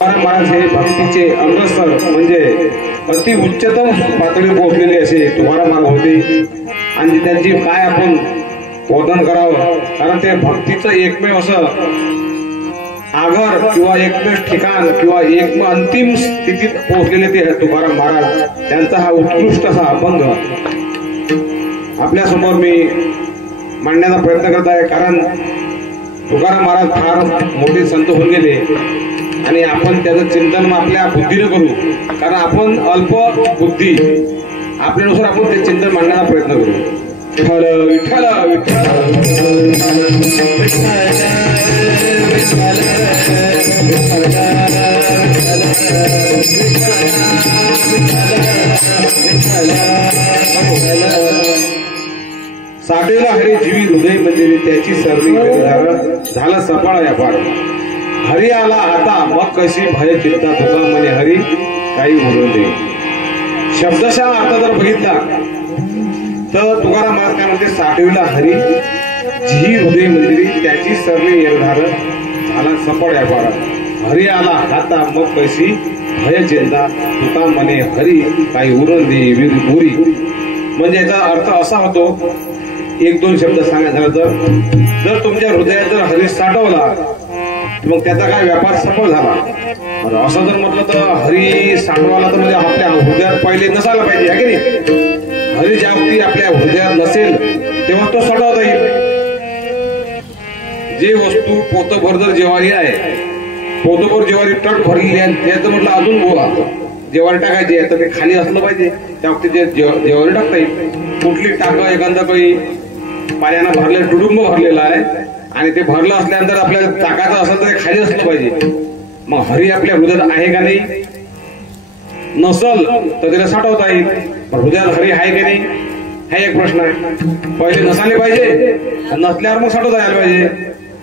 महाराज हे भक्तीचे अग्रसर म्हणजे अति उच्चतम पातळी पोहोचलेले असे तुकाराम महाराज होते आणि त्यांची काय आपण वर्णन करावं, कारण ते भक्तीचं एकमेव असं आगर किंवा एकमेव ठिकाण किंवा एक अंतिम स्थितीत पोहोचलेले ते तुकाराम महाराज. त्यांचा हा उत्कृष्ट असा अभंग आपल्या समोर मी मांडण्याचा प्रयत्न करत आहे. कारण तुकाराम महाराज फार मोठे संत होऊन गेले आणि आपण त्याचं चिंतन आपल्या बुद्धीने करू, कारण आपण अल्प बुद्धी आपल्यानुसार आपण ते चिंतन मांडण्याचा प्रयत्न करू. विठ्ठल विठ्ठल विठ्ठल साठेला हरी जीवी हृदय म्हणजे त्याची सर्वी झालं सफळ व्यापार. हरी आला आता मग कशी भय चिंता तुका म्हणे हरी काही म्हणून दे. शब्दशः अर्थ जर बघितला तर तुकाराम महाराज काय म्हणते, साठविला हरी जी हृदय मंदिरी त्याची सर्व निर्धार झाला सफळ व्यापार. हरी आला आता मग कशी भय चिंता तुका म्हणे हरी काही उरण दे उरी. म्हणजे याचा अर्थ असा होतो, एक दोन शब्द सांगायचं झालं तर, जर तुमच्या हृदयात जर हरी साठवला मग त्याचा काय व्यापार सफळ झाला. असं जर म्हटलं तर हरी साठवायला तर म्हणजे आपल्या हृदयात पहिले नसायला पाहिजे आहे की नाही. हरी ज्यावरती आपल्या हृदयात नसेल तेव्हा तो साठवता येईल. जे वस्तू पोतभर जर ज्वारी आहे, पोतभर ज्वारी टट भरलेली आहे, त्याचं म्हटलं अजून गोळा ज्वारी टाकायची आहे तर ते खाली असलं पाहिजे, त्या वक्ती ते ज्वारी टाकता येईल. कुठली टाक एखादा काही पाण्यानं भरलेलं टुडुंब भरलेलं आहे आणि ते भरलं असल्यानंतर आपल्याला टाकायचं असेल तर ते खाली असलं पाहिजे. मग हरी आपल्या हृदयात आहे का नाही, नसल तर त्याला साठवता येईल. पण हृदयात हरी आहे की नाही हा एक प्रश्न आहे. पहिले नसाले पाहिजे, नसल्यावर मग साठवता यायला पाहिजे.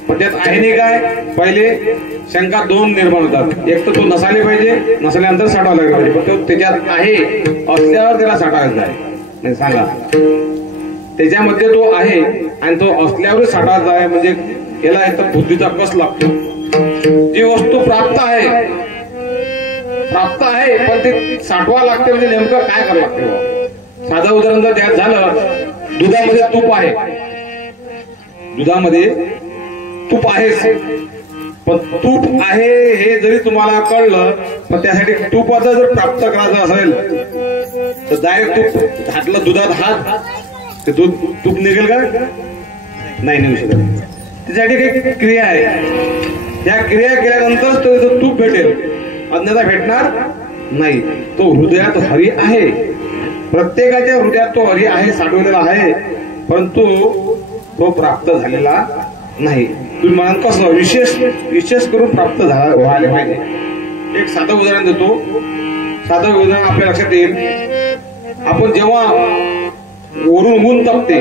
पण त्यात आहे नाही काय, पहिले शंका दोन निर्माण होतात. एक तर तो नसाले पाहिजे, नसल्यानंतर साठवायला लागला पाहिजे. पण तो त्याच्यात आहे असल्यावर त्याला साठवायचा आहे नाही. सांगा, त्याच्यामध्ये तो आहे आणि तो असल्यावरच साठायचा आहे. म्हणजे याला एक तर बुद्धीचा कस लागतो. जी वस्तू प्राप्त आहे पण ते साठवा लागते, म्हणजे नेमकं काय करावं लागते. साधं उदाहरण जर द्यायचं झालं, दुधामध्ये तूप आहे, दुधामध्ये तूप आहेच, पण तूप आहे हे जरी तुम्हाला कळलं, पण त्यासाठी तुपाचं जर प्राप्त करायचं असेल तर डायरेक्ट तूप घातलं दुधात हात, ते दूध तूप निघेल का? नाही निघू शकत. त्यासाठी काही क्रिया आहे, त्या क्रिया केल्यानंतर तो तूप भेटेल, अन्यथा भेटणार नाही. तो हृदयात हरी आहे, प्रत्येकाच्या हृदयात तो हरी आहे, साठवलेला आहे, परंतु तो प्राप्त झालेला नाही. तुम्ही म्हणाल कसं, विशेष करून प्राप्त व्हायला पाहिजे. एक साधं उदाहरण देतो. साधं उदाहरण आपल्या लक्षात येईल. आपण जेव्हा वरून ऊन तपते,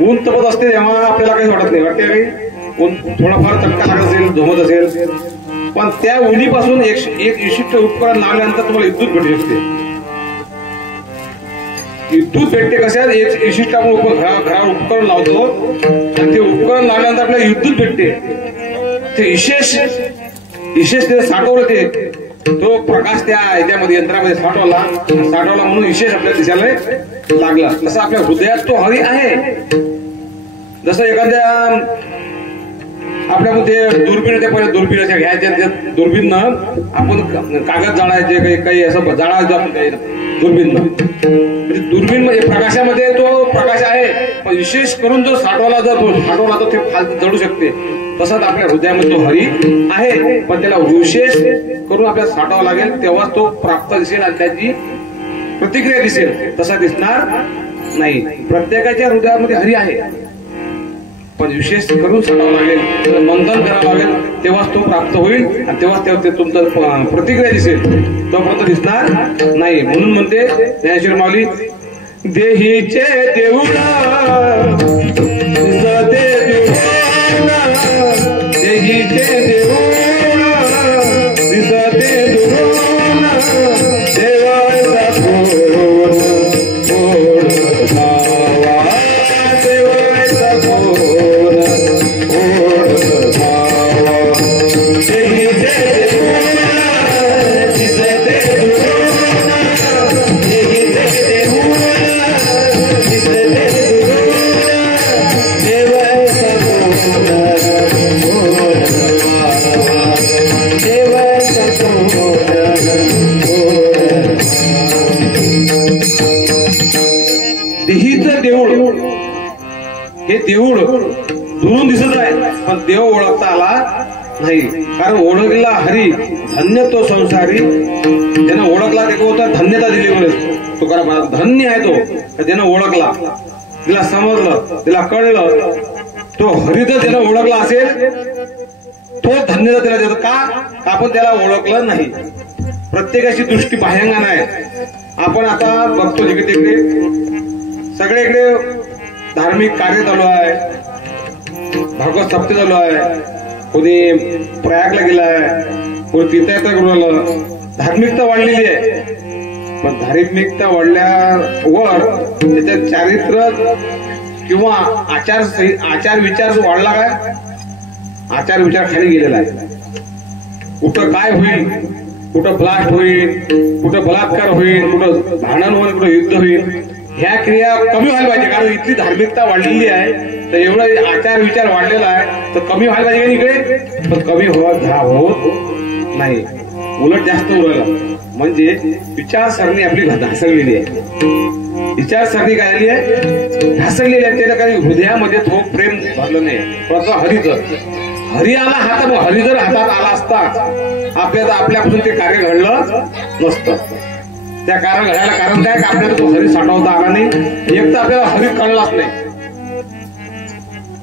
ऊन तपत असते तेव्हा आपल्याला काही वाटत नाही, वाटते काही ऊन थोडाफार चटका लागत असेल, झोमत असेल, पण त्या उन्हीपासून एक विशिष्ट उपकरण लावल्यानंतर तुम्हाला विद्युत भेटू शकते. विद्युत भेटते कशा, एक विशिष्ट आपण घरावर उपकरण लावतो आणि ते उपकरण लावल्यानंतर आपल्याला विद्युत भेटते. ते विशेष ते साठवलं, ते तो प्रकाश त्या याच्यामध्ये यंत्रामध्ये साठवला म्हणून विशेष आपल्या दिसायला लागला. तसं आपल्या हृदयात तो हरी आहे. जसं एखाद्या आपल्यामध्ये दुर्बीण होते, पहिले दुर्बीण घ्यायच्या, दुर्बीन आपण कागद जाळायचे, काही असं जाळायचं आपण काही दुर्बीन म्हणजे प्रकाशामध्ये तो प्रकाश आहे, पण विशेष करून जो साठवला तर ते जळू शकते. तसंच आपल्या हृदयामध्ये तो हरी आहे, पण त्याला विशेष करून आपल्याला साठवावं लागेल, तेव्हा तो प्राप्त दिसेल आणि त्याची प्रतिक्रिया दिसेल. तसा दिसणार नाही. प्रत्येकाच्या हृदयामध्ये हरी आहे, पण विशेष करून साठावं लागेल, मंथन करावं लागेल, तेव्हाच तो प्राप्त होईल आणि तेव्हाच ते तुमचं प्रतिक्रिया दिसेल, तोपर्यंत दिसणार नाही. म्हणून म्हणते ज्ञानेश्वर माऊली, देहीचे देऊळा देहीचे देऊळा दिसते दुरून देवाचा फोन फोड भावा, देवाचा फोन फोड भावा. देहीचे देऊळा देव ओळखता आला नाही. कारण ओळखला हरी धन्य तो संसारी. ज्यानं ओळखला ते होता धन्यता दिली म्हणून तुकाराम महाराज धन्य आहे तो ज्यानं ओळखला, तिला समजलं, तिला कळलं. तो हरी जर ज्यानं ओळखला असेल तो धन्यता त्याला देतो. का आपण त्याला ओळखलं नाही. प्रत्येकाची दृष्टी बाह्यांगाने आहे. आपण आता बघतो जिकडे तिकडे सगळीकडे धार्मिक कार्य चालू आहे, भागवत सप्ताह चालू आहे, कोणी प्रयागला गेलाय, कोणी तीर्थयात्रा करून आलं. धार्मिकता वाढलेली आहे. पण धार्मिकता वाढल्यावर त्याच्यात चारित्र्य किंवा आचार विचार वाढला काय? आचार विचार खाली गेलेला आहे. कुठं काय होईल, कुठं ब्लास्ट होईल, कुठं बलात्कार होईल, कुठं भांडण होईल, कुठं युद्ध होईल, ह्या क्रिया कमी व्हायला पाहिजे. कारण इथली धार्मिकता वाढलेली आहे, तर एवढा आचार विचार वाढलेला आहे, तर कमी व्हायला पाहिजे इकडे. पण कमी होत नाही, उलट जास्त उरला. म्हणजे विचारसरणी आपली ढासळलेली आहे. विचारसरणी काय आली आहे? ढासळलेली आहे. त्याला काही हृदयामध्ये थोडं प्रेम भरलं नाही. परंतु हरी आला हातात, हरी जर हातात आला असता आपल्यापासून ते कार्य घडलं नसतं. त्या कारण घडायला कारण काय? आपल्याला तो हरी साठवता आला नाही. एक तर आपल्याला हरी कळलाच नाही.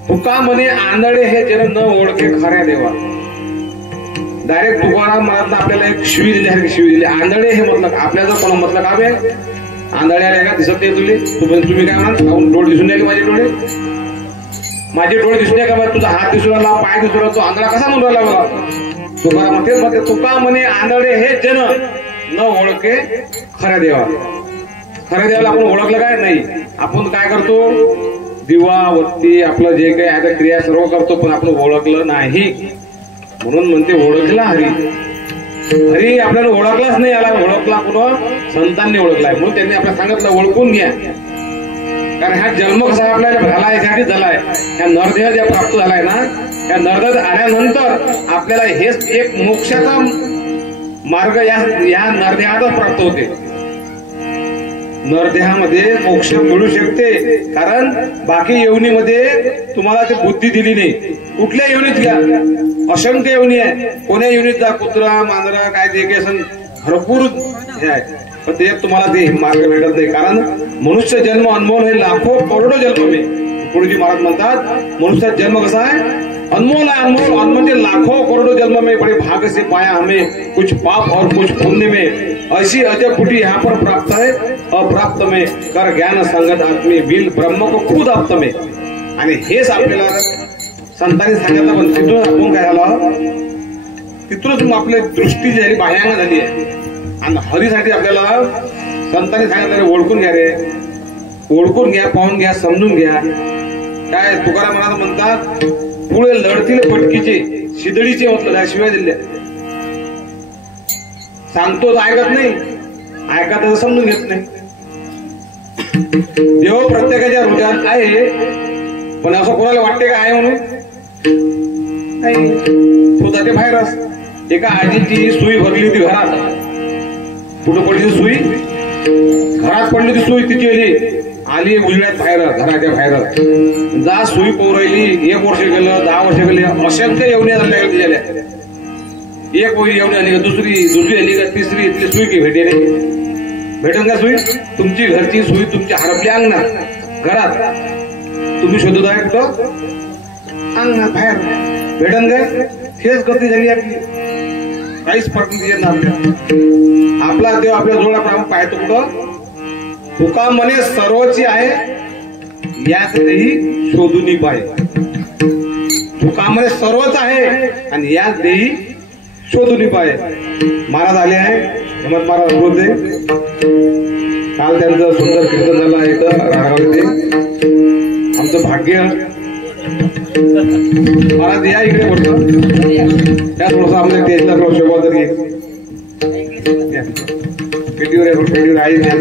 तुका म्हणे आंधळे हे जन न ओळखे खऱ्या देवा. डायरेक्ट तुकाराम महाराज आपल्याला एक शिवी दिली, शिवी दिली. आंधळे हे म्हटलं आपल्याला कोण म्हटलं का बे? आंधळे आले का? दिसत नाही तुम्ही काय म्हणा? डोळे दिसून राहिले माझे डोळे दिसून नाही का? तुझा हात दिसून राहिला, पाय दिसून राहिला, तो आंधळा कसा म्हणून राहिला बघा. तुकाराम म्हणते तुका म्हणे आंधळे हे जन न ओळखे खऱ्या देवा. खऱ्या देवाला आपण ओळखलं काय? नाही. आपण काय करतो? दिवा वत्ती आपलं जे काही आता क्रिया सर्व करतो, पण आपण ओळखलं नाही. म्हणून म्हणते ओळखला हरी. हरी आपल्याला ओळखलाच नाही आला. ओळखला कुणा? संतांनी ओळखलाय. म्हणून त्यांनी आपल्याला सांगितलं ओळखून घ्या. कारण हा जन्म कसा आपल्याला झालाय, ह्यासाठी झालाय. ह्या नरदेह ज्या प्राप्त झालाय ना, या नरदेह आल्यानंतर आपल्याला हेच एक मोक्षाचा मार्ग या नरदेहातच प्राप्त होते. नरदेहामध्ये मोक्ष मिळू शकते. कारण बाकी योनीमध्ये तुम्हाला ते बुद्धी दिली नाही. कुठल्या योनीत घ्या, असंख्य योनी आहे. कोण्या योनीत जा, कुत्रा मांजरा काय ते असं भरपूर हे आहे. पण ते तुम्हाला ते मार्ग भेटत नाही. कारण मनुष्य जन्म अनमोल हे लाखो करोडो जन्म में. गुरुजी महाराज म्हणतात मनुष्याचा जन्म कसा आहे? अनमोल है. अनमोल म्हणजे लाखों करोड़ों जन्म में बड़े भाग्य से पाया हमें, कुछ पाप और कुछ पुण्य में. ऐसी अजब पुटी यहाँ पर प्राप्त है, अप्राप्त में कर ज्ञान संगत आत्मी बिल ब्रह्म को खुद आप्त में. आणि हेच आपल्याला संतांनी सांगितलं. पण तिथून आपण काय झालं? तिथूनच आपली दृष्टी झाली बाह्यांग झाली आहे. आणि हरीसाठी आपल्याला संतांनी सांगितलं ओळखून घ्या रे, ओळखून घ्या, पाहून घ्या, समजून घ्या. काय तुकाराम महाराज म्हणतात पुढे लढतील पटकीचे शिदळीचे होतं त्या शिवाय दिल्या. सांगतो ऐकत नाही, ऐकत समजून घेत नाही. देव प्रत्येकाच्या हृदयात आहे, पण असं कोणाला वाटते का आहे म्हणून? तो जाते बाहेरच. एका आजीची सुई भरली होती घरात. कुठं पडली ती सुई? घरात पडली ती सुई. तिची आली उजळ्यात बाहेर, घराच्या बाहेर. जा सुई पोरली. 1 वर्ष गेलं, 10 वर्ष गेले, असंख्य येवण्या झाल्या गेल्या. एक वही येवणी आली का, दुसरी आली का, तिसरी. इथली सुई की भेटेल का सुई? तुमची घरची सुई तुमची हरपली अंगणात घरात. तुम्ही शोधत आहे कुठं? अंगणात बाहेर. भेटन काय? हेच गती झाली आपली. काहीच फरक नाही आपल्याला. आपला देव आपल्या जोडा पाहतो कुठं? तुका म्हणे सर्वची आहे यात देही शोधून पाहिजे. तुका म्हणे सर्वच आहे आणि यात देही शोधून पाहिजे. महाराज आले आहे, हेमंत महाराज होते. काल त्यांचं सुंदर कीर्तन झालं इथं राहगाव इथे. आमचं भाग्य. महाराज या इकडे बोलतो. त्या थोडस आपल्या देशला शोभा तरी पेटीवर आहे.